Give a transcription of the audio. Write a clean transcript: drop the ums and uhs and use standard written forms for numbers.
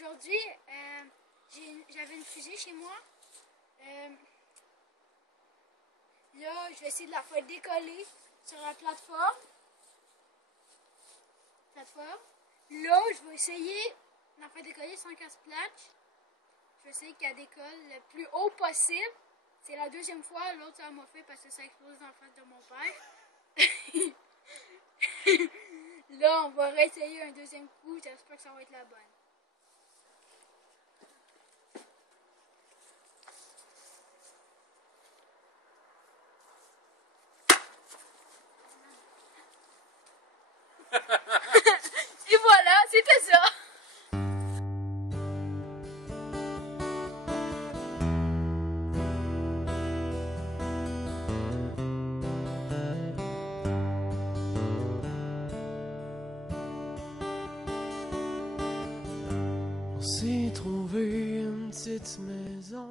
Aujourd'hui, j'avais une fusée chez moi. Là, je vais essayer de la faire décoller sur la plateforme. Là, je vais essayer de la faire décoller sans casse-plaque. Je vais essayer qu'elle décolle le plus haut possible. C'est la deuxième fois, l'autre ça m'a fait parce que ça explose dans la face de mon père. Là, on va réessayer un deuxième coup. J'espère que ça va être la bonne. Et voilà, c'était ça. On s'est trouvé une petite maison